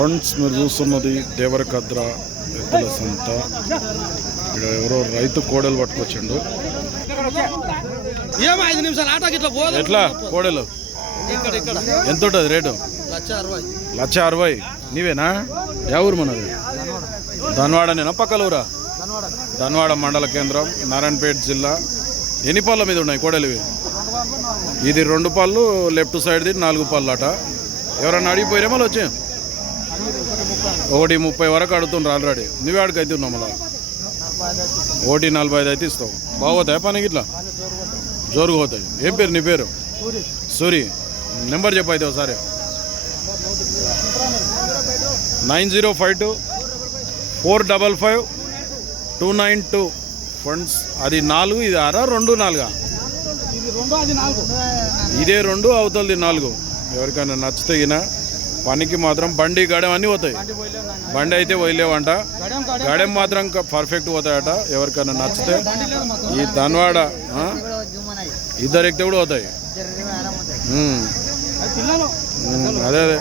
Friends మీరు చూస్తున్నది దేవరకద్ర ఎద్దుల సంత. ఇక్కడ ఎవరో రైతు కోడలు పట్టుకొచ్చిండు. ఏం ఐదు నిమిషాలు ఆటకి ఇట్లా పోదు. ఎట్లా? కోడలు? ఎంత ఉంటుంది రేటు? లక్ష అరవై. నీవేనా? యా ఊరు మనది ధన్వాడనేనా పక్కల ఊరా ధన్వాడ మండల కేంద్రం నారాయణపేట జిల్లా ఎన్ని పళ్ళ మీద ఉన్నాయి కోడలు ఇది రెండు పళ్ళు లెఫ్ట్ సైడ్ది నాలుగు పళ్ళు అట ఎవరన్నా అడిగిపోయారే మళ్ళీ వచ్చి ఒకటి ముప్పై వరకు అడుగుతుండ్రు ఆల్రెడీ నువ్వే ఆడికి అయితే ఉన్నావు మళ్ళా? ఒకటి నలభై ఐదు అయితే ఇస్తావు. బాగోతాయా పనికి ఇట్లా జోరుగా పోతాయి. ఏం పేరు నీ పేరు? సూరి. నెంబర్ చెప్పు అయితే ఒకసారి. Nine zero five two four double five two nine two. Funds అది నాలుగు ఇది ఆరా? రెండు నాలుగా? ఇది రెండు అది నాలుగు. ఎవరికైనా నచ్చితే పనికి మాత్రం బండి గడెం అన్నీ పోతాయి. బండి అయితే పోయలేవంట. గడేం మాత్రం పర్ఫెక్ట్ పోతాయట ఎవరికైనా నచ్చితే. ఈ ధన్వాడ? ఇద్దరు ఎక్కితే కూడా పోతాయి. అదే అదే.